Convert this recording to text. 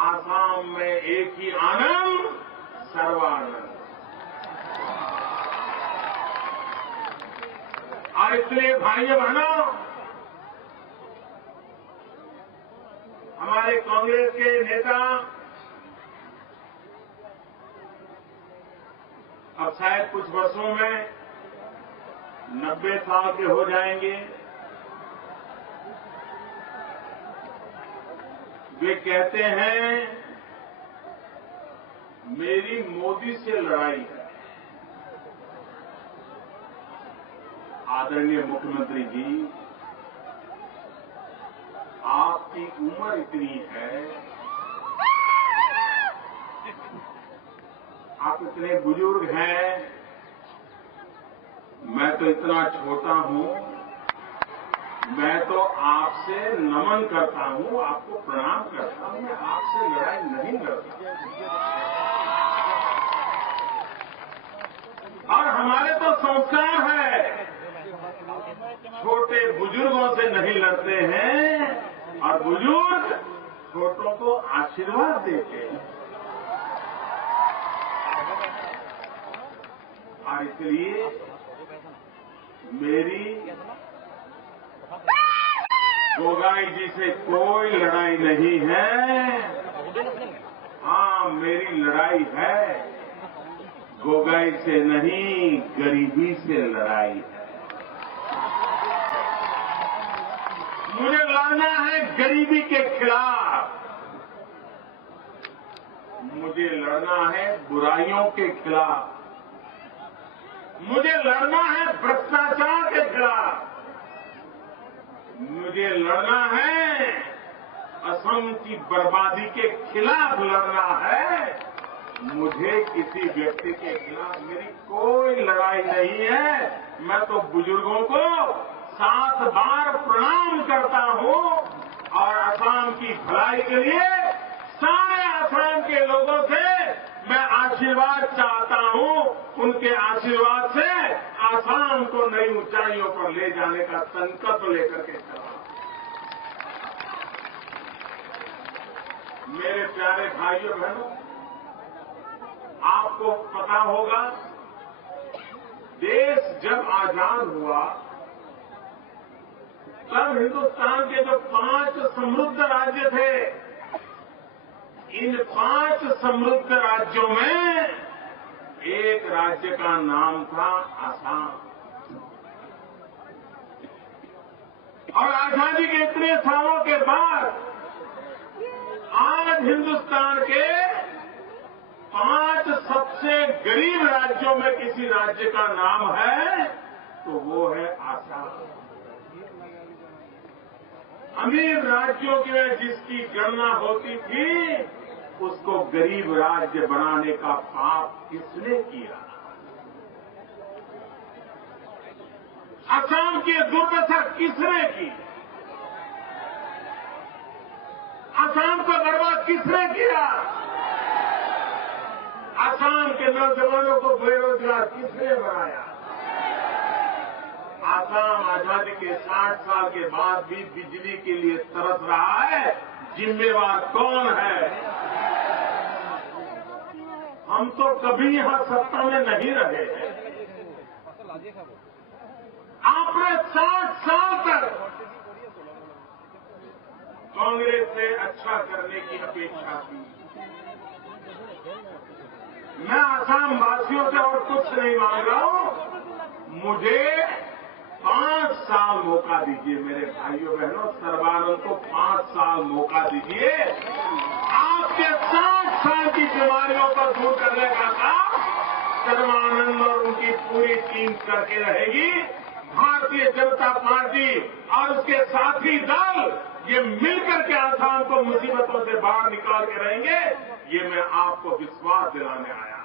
आसाम में एक ही आनंद, सर्वानंद। और इसलिए भाइयों बहनों, हमारे कांग्रेस के नेता अब शायद कुछ वर्षों में 90 साल के हो जाएंगे। वे कहते हैं मेरी मोदी से लड़ाई है। आदरणीय मुख्यमंत्री जी, आपकी उम्र इतनी है, आप इतने बुजुर्ग हैं, मैं तो इतना छोटा हूं, मैं तो आपसे नमन करता हूं, आपको प्रणाम करता हूं, मैं आपसे लड़ाई नहीं लड़ता। और हमारे तो संस्कार है, छोटे बुजुर्गों से नहीं लड़ते हैं और बुजुर्ग छोटों को आशीर्वाद देते हैं। और इसलिए मेरी गोगाई जी से कोई लड़ाई नहीं है। हाँ, मेरी लड़ाई है गोगाई से नहीं, गरीबी से लड़ाई है। मुझे लड़ना है गरीबी के खिलाफ, मुझे लड़ना है बुराइयों के खिलाफ, मुझे लड़ना है भ्रष्टाचार के खिलाफ, मुझे लड़ना है असम की बर्बादी के खिलाफ लड़ना है। मुझे किसी व्यक्ति के खिलाफ मेरी कोई लड़ाई नहीं है। मैं तो बुजुर्गों को 7 बार प्रणाम करता हूं और असम की भलाई के लिए सारे असम के लोगों से मैं आशीर्वाद चाहता हूं। उनके आशीर्वाद से असम को नई ऊंचाइयों पर ले जाने का संकल्प लेकर के चला। मेरे प्यारे भाइयों बहनों, आपको पता होगा, देश जब आजाद हुआ तब हिंदुस्तान के जो 5 समृद्ध राज्य थे, इन 5 समृद्ध राज्यों में एक राज्य का नाम था आसाम। और आजादी के इतने सालों के बाद आज हिंदुस्तान के 5 सबसे गरीब राज्यों में किसी राज्य का नाम है तो वो है आसाम। अमीर राज्यों की जिसकी गणना होती थी, उसको गरीब राज्य बनाने का पाप किसने किया? असम की दुर्दशा किसने की? असम को बर्बाद किसने किया? असम के नौजवानों को बेरोजगार किसने बनाया? असम आजादी के 60 साल के बाद भी बिजली के लिए तरस रहा है, जिम्मेवार कौन है? हम तो कभी यहां सत्ता में नहीं रहे हैं। आपने 60 साल तक कांग्रेस से अच्छा करने की अपेक्षा की। मैं असम वासियों से और कुछ नहीं मांग रहा हूं, मुझे 5 साल मौका दीजिए। मेरे भाइयों बहनों, सर्बानंद को 5 साल मौका दीजिए। आपके 60 साल की बीमारियों को दूर करने का काम सर्बानंद और उनकी पूरी टीम करके रहेगी। भारतीय जनता पार्टी और उसके साथी दल ये मिलकर के आसाम को मुसीबतों से बाहर निकाल के रहेंगे, ये मैं आपको विश्वास दिलाने आया।